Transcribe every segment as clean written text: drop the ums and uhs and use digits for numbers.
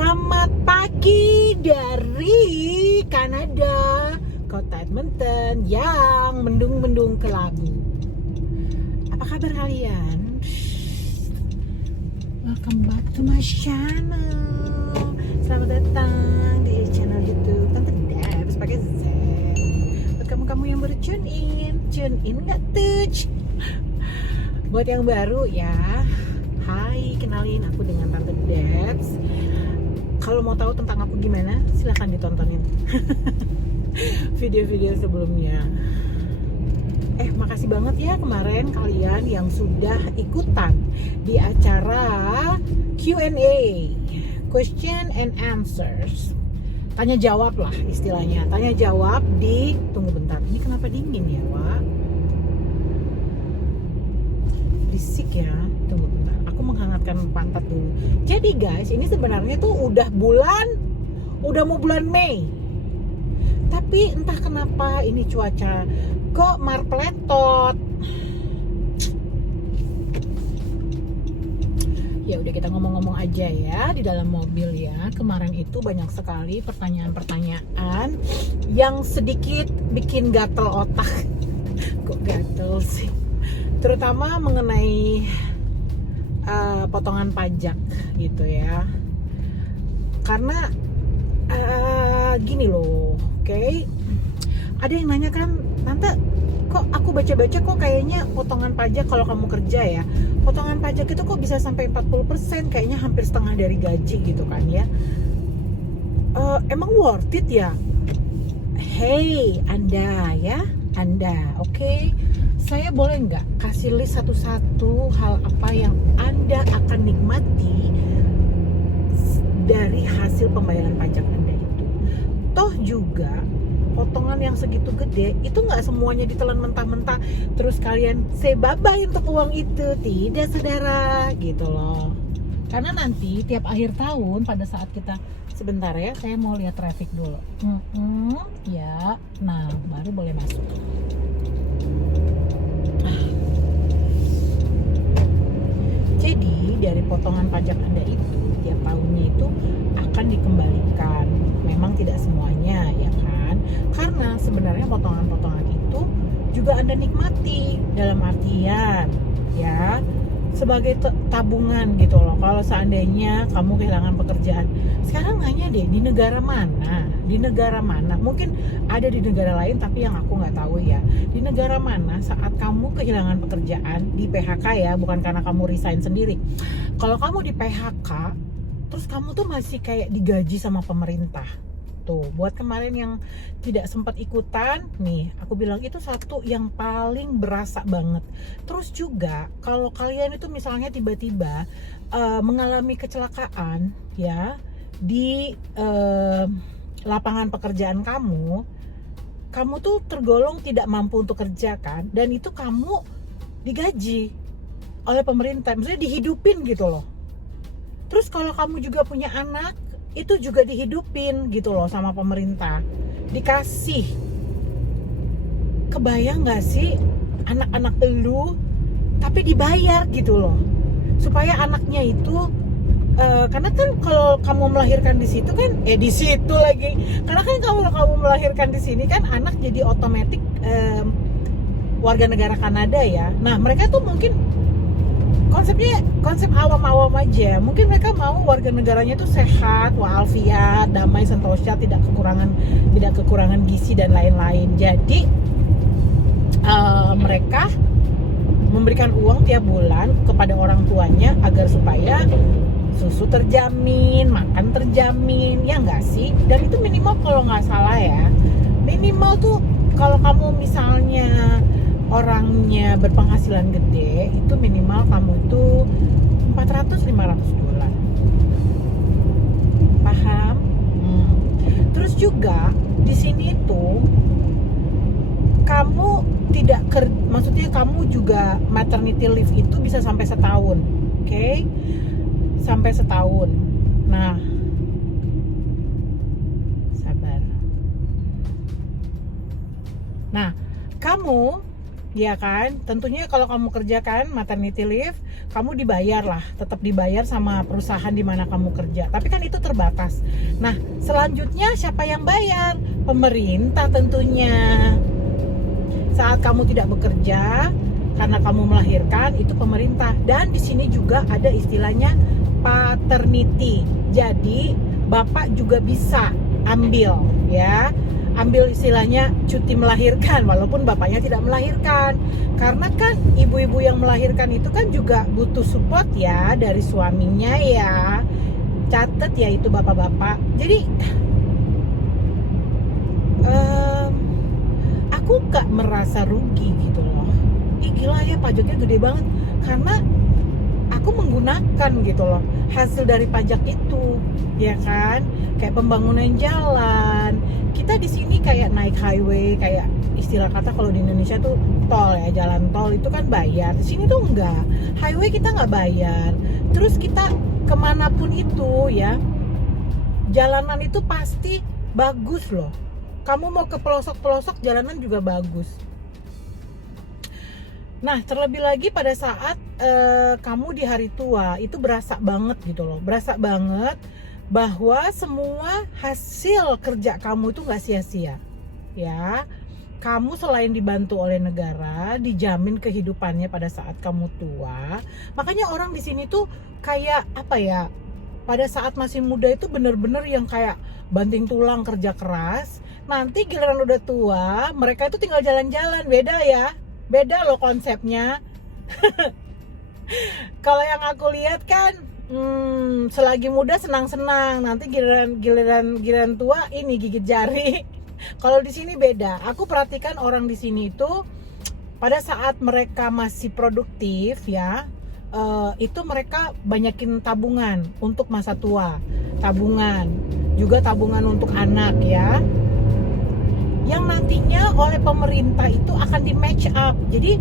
Selamat pagi dari Kanada, kota Edmonton yang mendung-mendung kelabu. Apa kabar kalian? Welcome back to my channel. Selamat datang di channel YouTube Tante Debs pakai Z. Buat kamu-kamu yang baru tune in nggak tuh? Buat yang baru ya, hai, kenalin aku dengan Tante Debs. Kalau mau tahu tentang aku gimana, silahkan ditontonin video-video sebelumnya. Makasih banget ya kemarin kalian yang sudah ikutan di acara Q&A, question and answers. Tanya jawab lah istilahnya, tanya jawab di, tunggu bentar, ini kenapa dingin ya Wak? Berisik ya, tunggu bentar, aku menghangatkan pantat dulu. Jadi guys, ini sebenarnya tuh udah mau bulan Mei, tapi entah kenapa ini cuaca kok marpletot. Ya udah, kita ngomong-ngomong aja ya di dalam mobil ya. Kemarin itu banyak sekali pertanyaan-pertanyaan yang sedikit bikin gatel otak. Kok gatel sih? Terutama mengenai potongan pajak gitu ya. Karena gini loh, oke? Ada yang nanya kan, Tante, kok aku baca-baca kok kayaknya potongan pajak kalau kamu kerja ya, potongan pajak itu kok bisa sampai 40%, kayaknya hampir setengah dari gaji gitu kan ya. Emang worth it ya? Hey, Anda, oke? Saya boleh nggak kasih list satu-satu hal apa yang Anda akan nikmati dari hasil pembayaran pajak Anda itu? Toh juga potongan yang segitu gede itu nggak semuanya ditelan mentah-mentah terus kalian say bye-bye untuk uang itu. Tidak saudara, gitu loh. Karena nanti tiap akhir tahun pada saat kita, sebentar ya, saya mau lihat traffic dulu. Ya, nah baru boleh masuk. Jadi dari potongan pajak Anda itu tiap tahunnya itu akan dikembalikan. Memang tidak semuanya ya kan, karena sebenarnya potongan-potongan itu juga Anda nikmati dalam artian ya sebagai tabungan gitu loh. Kalau seandainya kamu kehilangan pekerjaan, sekarang nanya deh, di negara mana, mungkin ada di negara lain tapi yang aku nggak tahu ya, di negara mana saat kamu kehilangan pekerjaan, di PHK ya, bukan karena kamu resign sendiri. Kalau kamu di PHK terus kamu tuh masih kayak digaji sama pemerintah. Tuh, buat kemarin yang tidak sempat ikutan nih, aku bilang itu satu yang paling berasa banget. Terus juga kalau kalian itu misalnya tiba-tiba mengalami kecelakaan ya di lapangan pekerjaan kamu tuh tergolong tidak mampu untuk kerja kan, dan itu kamu digaji oleh pemerintah, maksudnya dihidupin gitu loh. Terus kalau kamu juga punya anak, itu juga dihidupin gitu loh sama pemerintah, dikasih. Kebayang gak sih anak-anak elu tapi dibayar gitu loh, supaya anaknya itu karena kan kalau kamu melahirkan di situ kan di situ lagi, karena kan kalau kamu melahirkan di sini kan anak jadi otomatis warga negara Kanada ya. Nah mereka tuh mungkin konsep awam-awam aja, mungkin mereka mau warga negaranya tuh sehat, walafiat, damai, sentosa, tidak kekurangan gizi dan lain-lain. Jadi mereka memberikan uang tiap bulan kepada orang tuanya agar supaya susu terjamin, makan terjamin, ya nggak sih? Dan itu minimal kalau nggak salah ya, minimal tuh kalau kamu misalnya orangnya berpenghasilan gede, itu minimal kamu itu $400-500. Paham? Terus juga di sini tuh kamu tidak maksudnya kamu juga maternity leave itu bisa sampai setahun, oke? Sampai setahun. Nah, sabar. Nah, kamu Ya kan, tentunya kalau kamu kerjakan maternity leave, kamu dibayar lah, tetap dibayar sama perusahaan di mana kamu kerja. Tapi kan itu terbatas. Nah, selanjutnya siapa yang bayar? Pemerintah tentunya. Saat kamu tidak bekerja karena kamu melahirkan, itu pemerintah. Dan di sini juga ada istilahnya paternity. Jadi bapak juga bisa ambil, ya. Ambil istilahnya cuti melahirkan walaupun bapaknya tidak melahirkan, karena kan ibu-ibu yang melahirkan itu kan juga butuh support ya dari suaminya ya, catet ya itu bapak-bapak. Jadi aku gak merasa rugi gitu loh. Ih gila ya, pajaknya gede banget karena aku menggunakan gitu loh hasil dari pajak itu, ya kan, kayak pembangunan jalan. Kita di sini kayak naik highway, kayak istilah kata kalau di Indonesia tuh tol ya, jalan tol itu kan bayar. Di sini tuh enggak, highway kita nggak bayar. Terus kita kemanapun itu ya, jalanan itu pasti bagus loh. Kamu mau ke pelosok-pelosok jalanan juga bagus. Nah, terlebih lagi pada saat kamu di hari tua, itu berasa banget gitu loh. Berasa banget bahwa semua hasil kerja kamu itu gak sia-sia. Ya, kamu selain dibantu oleh negara, dijamin kehidupannya pada saat kamu tua. Makanya orang di sini tuh kayak apa ya, pada saat masih muda itu bener-bener yang kayak banting tulang kerja keras. Nanti giliran udah tua, mereka itu tinggal jalan-jalan. Beda ya, beda loh konsepnya. Kalau yang aku lihat kan, selagi muda senang-senang, nanti giliran tua ini gigit jari. Kalau di sini beda. Aku perhatikan orang di sini itu pada saat mereka masih produktif ya, itu mereka banyakin tabungan untuk masa tua, tabungan juga tabungan untuk anak ya, yang nantinya oleh pemerintah itu akan di match up. Jadi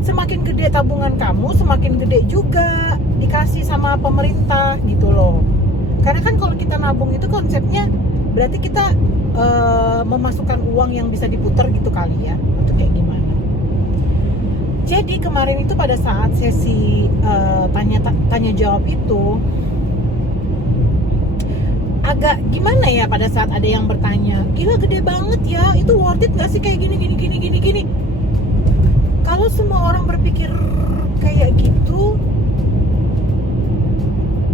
semakin gede tabungan kamu, semakin gede juga dikasih sama pemerintah gitu loh. Karena kan kalau kita nabung itu konsepnya berarti kita memasukkan uang yang bisa diputar gitu kali ya, atau kayak gimana. Jadi kemarin itu pada saat sesi tanya jawab itu agak gimana ya, pada saat ada yang bertanya, gila gede banget ya, itu worth it gak sih kayak gini. Kalau semua orang berpikir kayak gitu,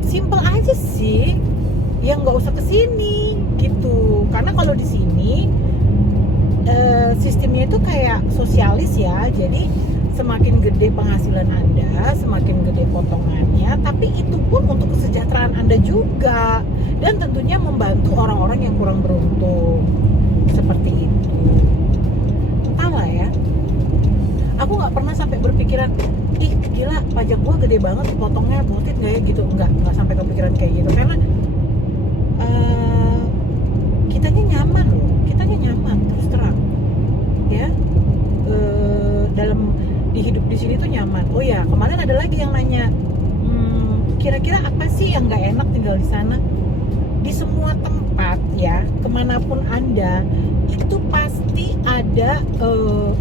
simple aja sih, ya nggak usah kesini gitu. Karena kalau di sini sistemnya itu kayak sosialis ya, jadi semakin gede penghasilan Anda, semakin gede potongannya, tapi itu pun untuk kesejahteraan Anda juga, dan tentunya membantu orang-orang yang kurang beruntung seperti itu. Entahlah ya, aku nggak pernah sampai berpikiran, ih gila pajak gua gede banget, potongnya botit nggak ya gitu, nggak sampai kepikiran kayak gitu. Karena kitanya nyaman terus terang ya, dalam di hidup di sini tuh nyaman. Oh ya, kemarin ada lagi yang nanya, kira-kira apa sih yang nggak enak tinggal di sana? Di semua tempat ya, kemanapun Anda, itu pasti ada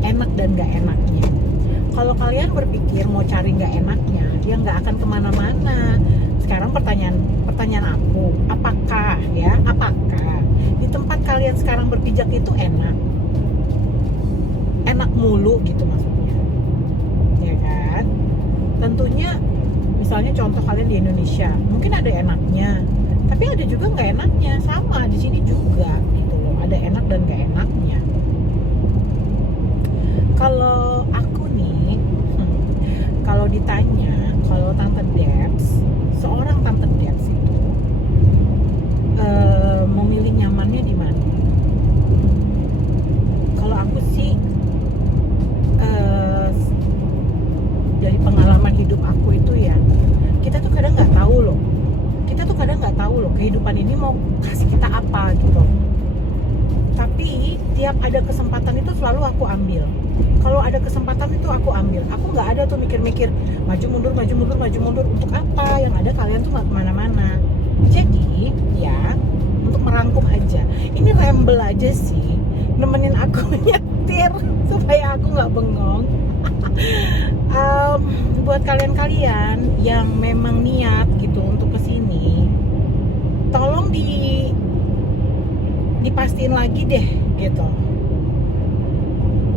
enak dan nggak enaknya. Kalau kalian berpikir mau cari nggak enaknya, ya nggak akan kemana-mana. Sekarang pertanyaan aku, apakah di tempat kalian sekarang berpijak itu enak mulu gitu maksudnya, ya kan? Tentunya misalnya contoh kalian di Indonesia, mungkin ada enaknya, tapi ada juga nggak enaknya. Sama di sini juga gitu loh, ada enak dan nggak enaknya. Kalau aku nih, kalau ditanya, kalau Tante Debs, seorang Tante Debs itu memilih nyamannya di mana? Kalau aku sih, dari pengalaman hidup aku itu ya, kita tuh kadang nggak tahu loh kehidupan ini mau kasih kita apa gitu. Tapi tiap ada kesempatan itu selalu aku ambil. Kalau ada kesempatan itu aku ambil. Aku nggak ada tuh mikir-mikir maju mundur untuk apa. Yang ada kalian tuh nggak kemana-mana. Jadi ya, untuk merangkum aja, ini ramble aja sih, nemenin aku nyetir supaya aku nggak bengong. Em, buat kalian-kalian yang memang niat gitu untuk kesini, tolong dipastiin lagi deh gitu.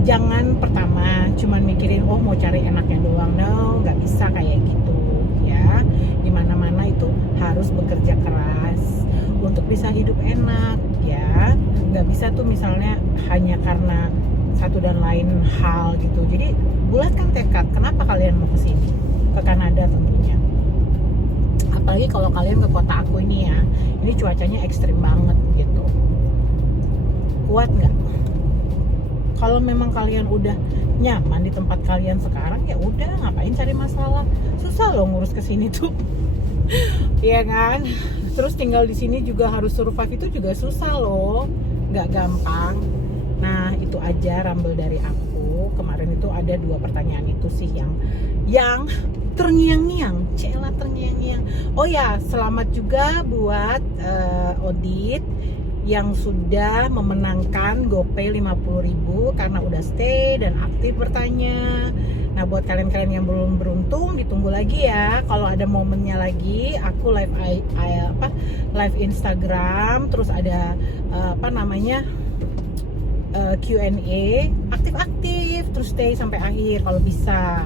Jangan pertama cuman mikirin oh mau cari enaknya doang, no, nggak bisa kayak gitu ya. Dimana-mana itu harus bekerja keras untuk bisa hidup enak ya. Nggak bisa tuh misalnya hanya karena satu dan lain hal gitu. Jadi bulatkan tekad, kenapa kalian mau kesini, ke Kanada tentunya. Apalagi kalau kalian ke kota aku ini ya, ini cuacanya ekstrim banget gitu. Kuat nggak? Kalau memang kalian udah nyaman di tempat kalian sekarang, ya udah, ngapain cari masalah. Susah loh ngurus kesini tuh. Iya kan? Terus tinggal di sini juga harus survive, itu juga susah loh, nggak gampang. Nah itu aja rambel dari aku kemarin. Itu ada 2 pertanyaan itu sih yang terngiang-ngiang, cela terngiang-ngiang. Oh ya, selamat juga buat Odit yang sudah memenangkan GoPay 50.000 karena udah stay dan aktif bertanya. Nah buat kalian-kalian yang belum beruntung, ditunggu lagi ya. Kalau ada momennya lagi, aku live Instagram, terus ada Q&A, aktif-aktif, terus stay sampai akhir kalau bisa.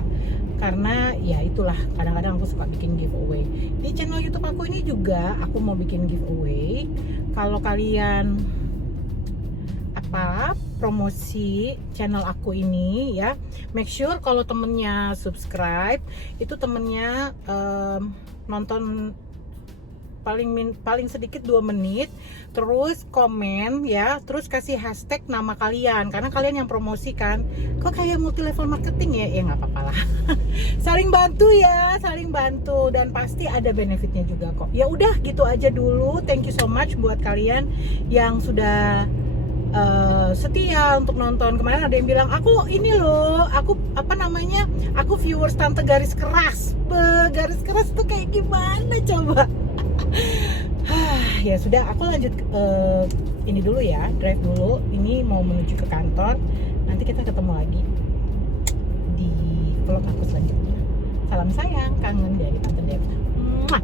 Karena ya itulah, kadang-kadang aku suka bikin giveaway di channel YouTube aku ini juga. Aku mau bikin giveaway. Kalau kalian promosi channel aku ini ya, make sure kalau temennya subscribe itu temennya nonton paling sedikit 2 menit, terus komen ya, terus kasih hashtag nama kalian, karena kalian yang promosikan. Kok kayak multi level marketing ya? Ya nggak apa-apa lah. Saling bantu ya, saling bantu, dan pasti ada benefitnya juga kok. Ya udah gitu aja dulu. Thank you so much buat kalian yang sudah setia untuk nonton. Kemarin ada yang bilang, aku ini loh, aku aku viewers tante garis keras. Garis keras tuh kayak gimana coba? Ya sudah, aku lanjut ini dulu ya, drive dulu. Ini mau menuju ke kantor. Nanti kita ketemu lagi di vlog aku selanjutnya. Salam sayang, kangen dari Tante Deva. Mwah.